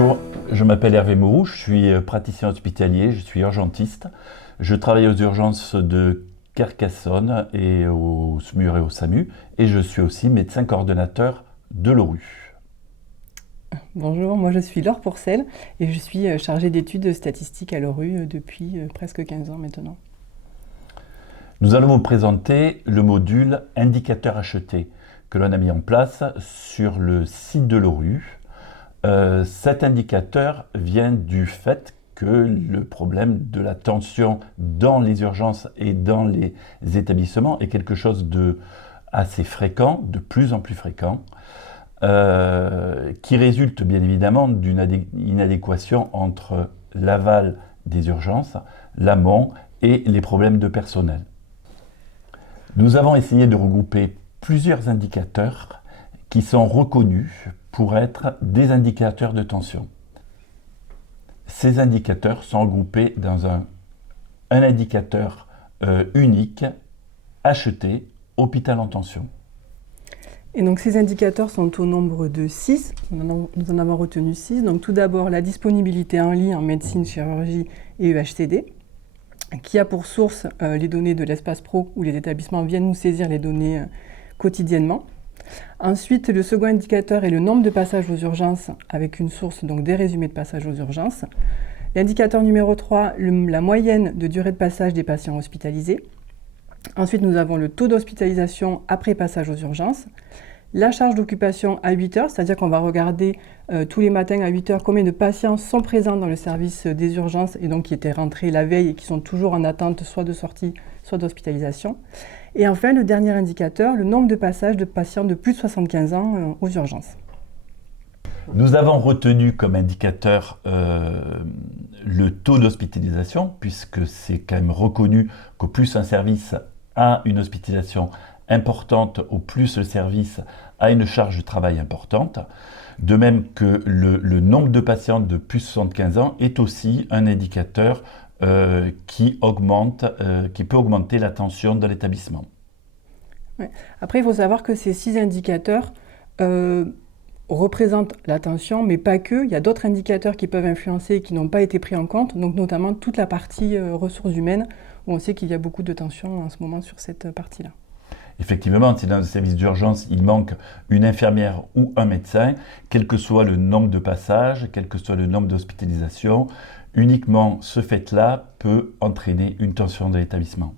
Bonjour, je m'appelle Hervé Mourou, je suis praticien hospitalier, je suis urgentiste. Je travaille aux urgences de Carcassonne et au SMUR et au SAMU et je suis aussi médecin coordonnateur de l'ORU. Bonjour, moi je suis Laure Pourcel et je suis chargée d'études statistiques à l'ORU depuis presque 15 ans maintenant. Nous allons vous présenter le module indicateur acheté que l'on a mis en place sur le site de l'ORU. Cet indicateur vient du fait que le problème de la tension dans les urgences et dans les établissements est quelque chose de assez fréquent, de plus en plus fréquent, qui résulte bien évidemment d'une inadéquation entre l'aval des urgences, l'amont et les problèmes de personnel. Nous avons essayé de regrouper plusieurs indicateurs qui sont reconnus pour être des indicateurs de tension. Ces indicateurs sont regroupés dans un indicateur unique, acheté, hôpital en tension. Et donc ces indicateurs sont au nombre de 6, nous en avons retenu 6. Donc tout d'abord la disponibilité en lit en médecine, chirurgie et EHCD, qui a pour source les données de l'espace pro où les établissements viennent nous saisir les données quotidiennement. Ensuite, le second indicateur est le nombre de passages aux urgences avec une source, donc des résumés de passages aux urgences. L'indicateur numéro 3, la moyenne de durée de passage des patients hospitalisés. Ensuite, nous avons le taux d'hospitalisation après passage aux urgences. La charge d'occupation à 8 heures, c'est-à-dire qu'on va regarder tous les matins à 8 heures combien de patients sont présents dans le service des urgences et donc qui étaient rentrés la veille et qui sont toujours en attente soit de sortie, soit d'hospitalisation. Et enfin, le dernier indicateur, le nombre de passages de patients de plus de 75 ans aux urgences. Nous avons retenu comme indicateur le taux d'hospitalisation, puisque c'est quand même reconnu qu'au plus un service a une hospitalisation importante, au plus le service a une charge de travail importante. De même que le nombre de patients de plus de 75 ans est aussi un indicateur qui peut augmenter la tension dans l'établissement. Ouais. Après, il faut savoir que ces 6 indicateurs représentent la tension, mais pas que. Il y a d'autres indicateurs qui peuvent influencer et qui n'ont pas été pris en compte, donc notamment toute la partie ressources humaines, où on sait qu'il y a beaucoup de tension en ce moment sur cette partie-là. Effectivement, si dans un service d'urgence, il manque une infirmière ou un médecin, quel que soit le nombre de passages, quel que soit le nombre d'hospitalisations, uniquement ce fait-là peut entraîner une tension de l'établissement.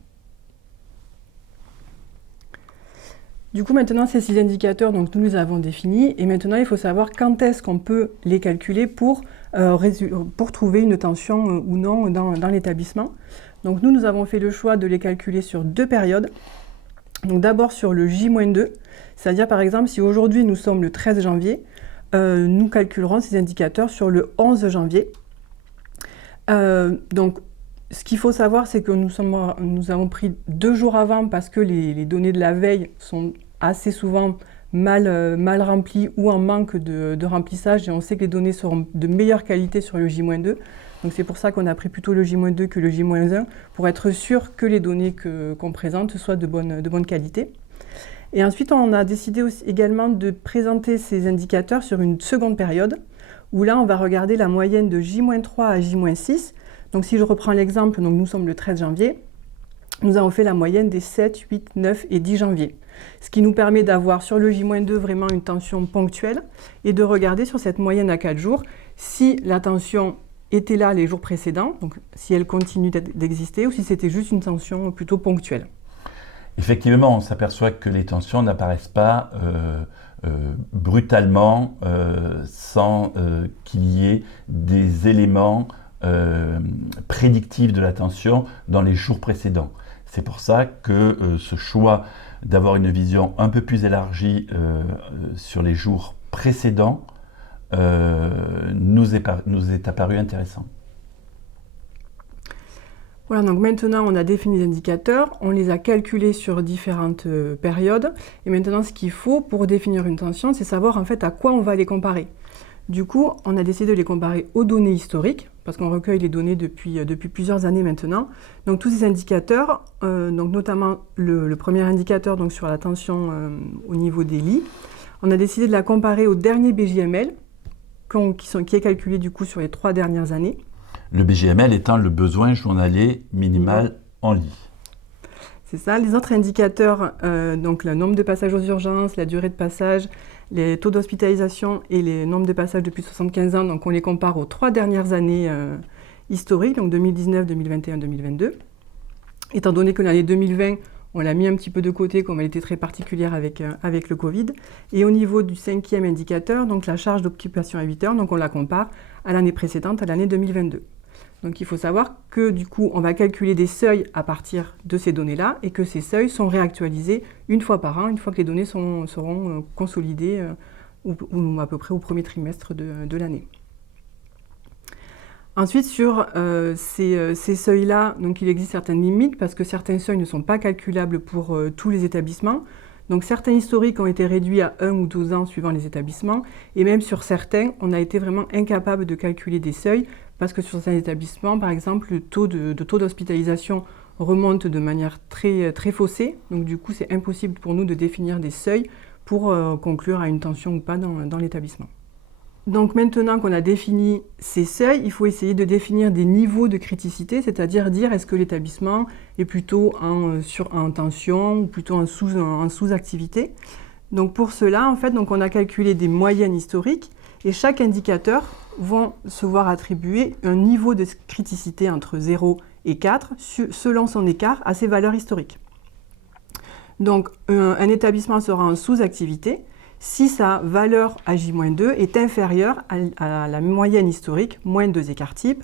Du coup, maintenant, ces 6 indicateurs, donc, nous les avons définis. Et maintenant, il faut savoir quand est-ce qu'on peut les calculer pour trouver une tension ou non dans l'établissement. Donc, nous avons fait le choix de les calculer sur 2 périodes. Donc, d'abord sur le J-2, c'est-à-dire, par exemple, si aujourd'hui nous sommes le 13 janvier, nous calculerons ces indicateurs sur le 11 janvier. Donc, ce qu'il faut savoir, c'est que nous avons pris 2 jours avant parce que les données de la veille sont assez souvent mal remplies ou en manque de remplissage et on sait que les données seront de meilleure qualité sur le J-2. Donc c'est pour ça qu'on a pris plutôt le J-2 que le J-1 pour être sûr que les données qu'on présente soient de bonne qualité. Et ensuite, on a décidé aussi également de présenter ces indicateurs sur une seconde période où là, on va regarder la moyenne de J-3 à J-6. Donc si je reprends l'exemple, donc nous sommes le 13 janvier, nous avons fait la moyenne des 7, 8, 9 et 10 janvier. Ce qui nous permet d'avoir sur le J-2 vraiment une tension ponctuelle et de regarder sur cette moyenne à 4 jours si la tension était là les jours précédents, donc si elle continue d'exister ou si c'était juste une tension plutôt ponctuelle. Effectivement, on s'aperçoit que les tensions n'apparaissent pas brutalement sans qu'il y ait des éléments prédictifs de la tension dans les jours précédents. C'est pour ça que ce choix d'avoir une vision un peu plus élargie sur les jours précédents nous est apparu intéressant. Voilà, donc maintenant on a défini les indicateurs, on les a calculés sur différentes périodes, et maintenant ce qu'il faut pour définir une tension, c'est savoir en fait à quoi on va les comparer. Du coup, on a décidé de les comparer aux données historiques, parce qu'on recueille les données depuis plusieurs années maintenant. Donc tous ces indicateurs, donc notamment le premier indicateur donc sur la tension au niveau des lits, on a décidé de la comparer au dernier BJML, qui est calculé du coup sur les 3 dernières années. Le BGML étant le besoin journalier minimal en lit. C'est ça. Les autres indicateurs, donc le nombre de passages aux urgences, la durée de passage, les taux d'hospitalisation et les nombres de passages depuis 75 ans, donc on les compare aux 3 dernières années historiques, donc 2019, 2021, 2022. Étant donné que l'année 2020, on l'a mis un petit peu de côté, comme elle était très particulière avec le Covid. Et au niveau du 5e indicateur, donc la charge d'occupation à 8 heures, donc on la compare à l'année précédente, à l'année 2022. Donc il faut savoir que du coup, on va calculer des seuils à partir de ces données-là et que ces seuils sont réactualisés une fois par an, une fois que les données seront consolidées ou à peu près au premier trimestre de l'année. Ensuite, sur ces seuils-là, donc il existe certaines limites parce que certains seuils ne sont pas calculables pour tous les établissements. Donc certains historiques ont été réduits à 1 ou 2 ans suivant les établissements et même sur certains, on a été vraiment incapable de calculer des seuils parce que sur certains établissements, par exemple, le taux d'hospitalisation remonte de manière très faussée. Donc du coup, c'est impossible pour nous de définir des seuils pour conclure à une tension ou pas dans l'établissement. Donc maintenant qu'on a défini ces seuils, il faut essayer de définir des niveaux de criticité, c'est-à-dire dire est-ce que l'établissement est plutôt en tension ou plutôt en sous-activité. Donc pour cela, en fait, donc on a calculé des moyennes historiques et chaque indicateur va se voir attribuer un niveau de criticité entre 0 et 4 selon son écart à ses valeurs historiques. Donc un établissement sera en sous-activité si sa valeur à J-2 est inférieure à la moyenne historique, moins 2 écarts types,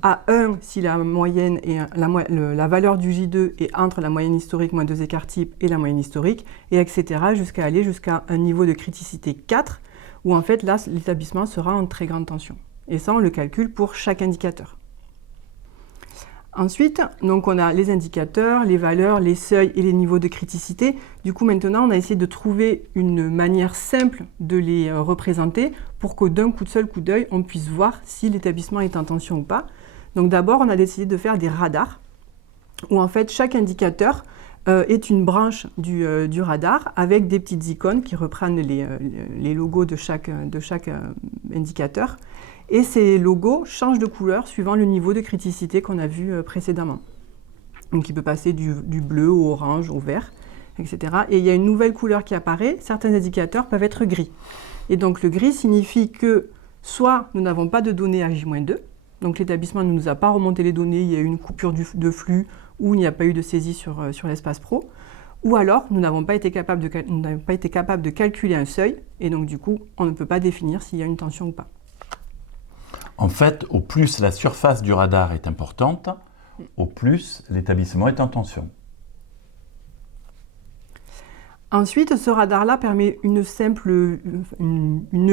à 1 si la moyenne et la valeur du J2 est entre la moyenne historique, moins 2 écarts types, et la moyenne historique, et etc. jusqu'à aller jusqu'à un niveau de criticité 4, où en fait là, l'établissement sera en très grande tension. Et ça, on le calcule pour chaque indicateur. Ensuite, donc on a les indicateurs, les valeurs, les seuils et les niveaux de criticité. Du coup, maintenant, on a essayé de trouver une manière simple de les représenter pour que d'un seul coup d'œil, on puisse voir si l'établissement est en tension ou pas. Donc d'abord, on a décidé de faire des radars, où en fait, chaque indicateur est une branche du radar avec des petites icônes qui reprennent les logos de chaque indicateur. Et ces logos changent de couleur suivant le niveau de criticité qu'on a vu précédemment. Donc il peut passer du bleu au orange, au vert, etc. Et il y a une nouvelle couleur qui apparaît, certains indicateurs peuvent être gris. Et donc le gris signifie que soit nous n'avons pas de données à J-2, donc l'établissement ne nous a pas remonté les données, il y a eu une coupure de flux ou il n'y a pas eu de saisie sur l'espace pro, ou alors nous n'avons pas été capable de calculer un seuil, et donc du coup on ne peut pas définir s'il y a une tension ou pas. En fait, au plus la surface du radar est importante, au plus l'établissement est en tension. Ensuite, ce radar-là permet une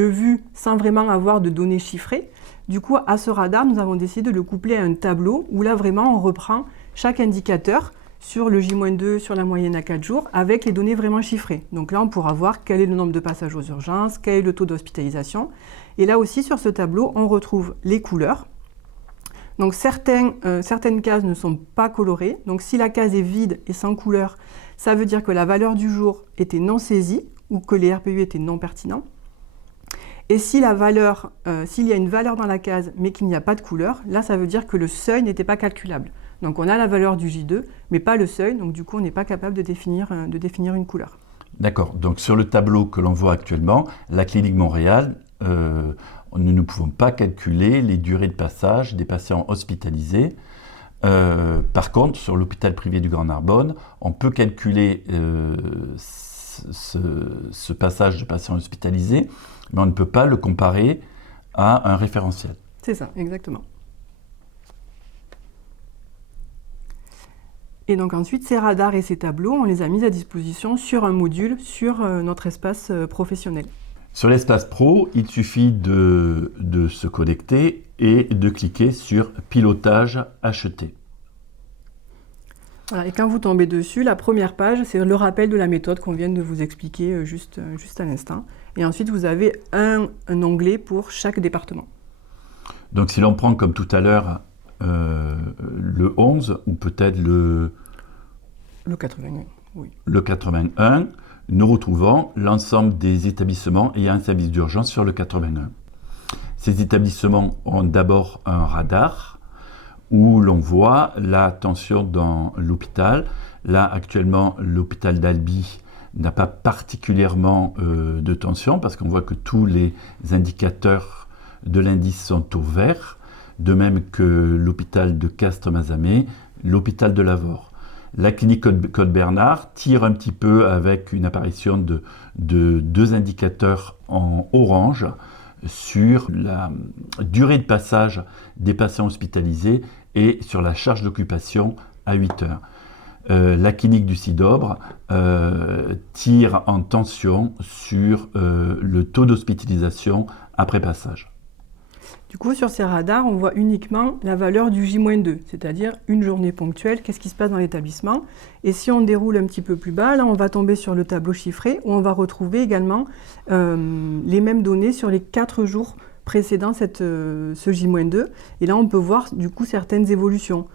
vue sans vraiment avoir de données chiffrées. Du coup, à ce radar, nous avons décidé de le coupler à un tableau où là, vraiment, on reprend chaque indicateur sur le J-2, sur la moyenne à 4 jours, avec les données vraiment chiffrées. Donc là, on pourra voir quel est le nombre de passages aux urgences, quel est le taux d'hospitalisation. Et là aussi, sur ce tableau, on retrouve les couleurs. Donc certaines cases ne sont pas colorées. Donc si la case est vide et sans couleur, ça veut dire que la valeur du jour était non saisie ou que les RPU étaient non pertinents. Et si s'il y a une valeur dans la case mais qu'il n'y a pas de couleur, là ça veut dire que le seuil n'était pas calculable. Donc on a la valeur du J2 mais pas le seuil, donc du coup on n'est pas capable de définir une couleur. D'accord, donc sur le tableau que l'on voit actuellement, la clinique Montréal, nous ne pouvons pas calculer les durées de passage des patients hospitalisés. Par contre, sur l'hôpital privé du Grand Narbonne, on peut calculer ce passage de patients hospitalisés, mais on ne peut pas le comparer à un référentiel. C'est ça, exactement. Et donc ensuite, ces radars et ces tableaux, on les a mis à disposition sur un module sur notre espace professionnel. Sur l'espace pro, il suffit de se connecter et de cliquer sur « Pilotage acheté ». Voilà, et quand vous tombez dessus, la première page, c'est le rappel de la méthode qu'on vient de vous expliquer juste à l'instant. Et ensuite, vous avez un onglet pour chaque département. Donc si l'on prend comme tout à l'heure le 11 ou peut-être le 81, oui. Le 81, nous retrouvons l'ensemble des établissements ayant un service d'urgence sur le 81. Ces établissements ont d'abord un radar où l'on voit la tension dans l'hôpital. Là, actuellement, l'hôpital d'Albi n'a pas particulièrement de tension parce qu'on voit que tous les indicateurs de l'indice sont au vert, de même que l'hôpital de Castres-Mazamet, l'hôpital de Lavore. La clinique Claude Bernard tire un petit peu avec une apparition de deux indicateurs en orange sur la durée de passage des patients hospitalisés et sur la charge d'occupation à 8 heures. La clinique du Cidobre tire en tension sur le taux d'hospitalisation après passage. Du coup, sur ces radars, on voit uniquement la valeur du J-2, c'est-à-dire une journée ponctuelle, qu'est-ce qui se passe dans l'établissement. Et si on déroule un petit peu plus bas, là, on va tomber sur le tableau chiffré, où on va retrouver également les mêmes données sur les 4 jours précédant ce J-2. Et là, on peut voir du coup certaines évolutions.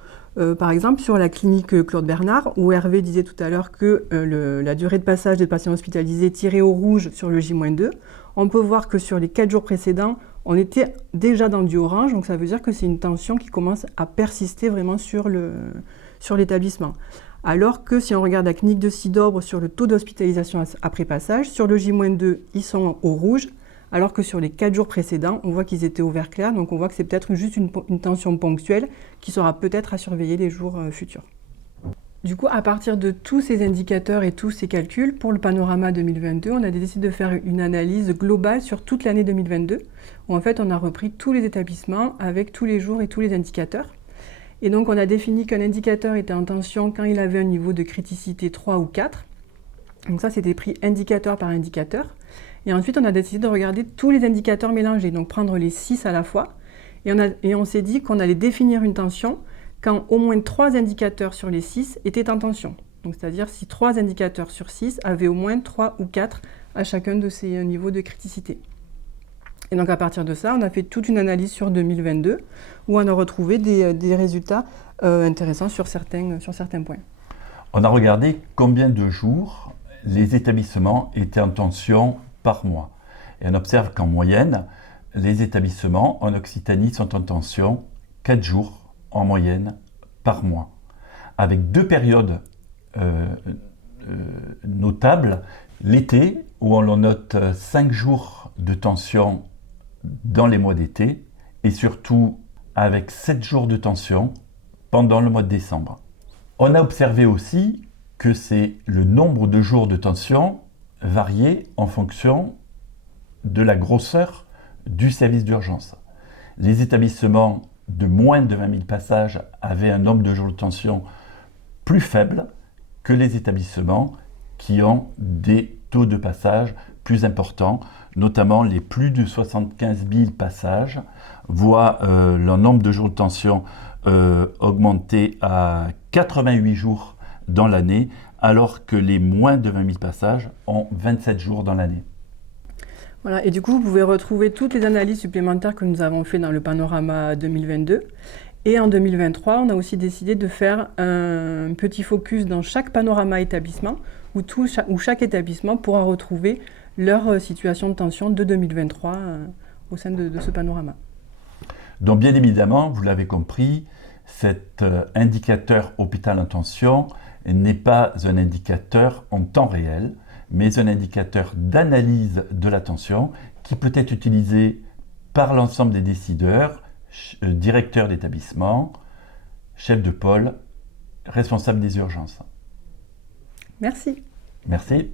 Par exemple, sur la clinique Claude Bernard, où Hervé disait tout à l'heure que la durée de passage des patients hospitalisés tirait au rouge sur le J-2, on peut voir que sur les 4 jours précédents, on était déjà dans du orange, donc ça veut dire que c'est une tension qui commence à persister vraiment sur l'établissement. Alors que si on regarde la clinique de Cidobre sur le taux d'hospitalisation après passage, sur le J-2, ils sont au rouge, alors que sur les 4 jours précédents, on voit qu'ils étaient au vert clair, donc on voit que c'est peut-être juste une tension ponctuelle qui sera peut-être à surveiller les jours futurs. Du coup, à partir de tous ces indicateurs et tous ces calculs, pour le panorama 2022, on a décidé de faire une analyse globale sur toute l'année 2022, où en fait on a repris tous les établissements avec tous les jours et tous les indicateurs. Et donc on a défini qu'un indicateur était en tension quand il avait un niveau de criticité 3 ou 4. Donc ça, c'était pris indicateur par indicateur. Et ensuite, on a décidé de regarder tous les indicateurs mélangés, donc prendre les 6 à la fois. Et on s'est dit qu'on allait définir une tension quand au moins 3 indicateurs sur les 6 étaient en tension. Donc c'est-à-dire si 3 indicateurs sur 6 avaient au moins 3 ou 4 à chacun de ces niveaux de criticité. Et donc à partir de ça, on a fait toute une analyse sur 2022 où on a retrouvé des résultats intéressants sur certains points. On a regardé combien de jours les établissements étaient en tension par mois. Et on observe qu'en moyenne, les établissements en Occitanie sont en tension 4 jours en moyenne par mois, avec 2 périodes notables. L'été, où on note 5 jours de tension dans les mois d'été, et surtout avec 7 jours de tension pendant le mois de décembre. On a observé aussi que c'est le nombre de jours de tension variait en fonction de la grosseur du service d'urgence. Les établissements de moins de 20 000 passages avaient un nombre de jours de tension plus faible que les établissements qui ont des taux de passage plus importants, notamment les plus de 75 000 passages voient leur nombre de jours de tension augmenter à 88 jours dans l'année, alors que les moins de 20 000 passages ont 27 jours dans l'année. Voilà, et du coup, vous pouvez retrouver toutes les analyses supplémentaires que nous avons fait dans le panorama 2022. Et en 2023, on a aussi décidé de faire un petit focus dans chaque panorama établissement, où chaque établissement pourra retrouver leur situation de tension de 2023 au sein de ce panorama. Donc bien évidemment, vous l'avez compris, cet indicateur hôpital en tension n'est pas un indicateur en temps réel, mais un indicateur d'analyse de la tension qui peut être utilisé par l'ensemble des décideurs, directeurs d'établissement, chefs de pôle, responsables des urgences. Merci. Merci.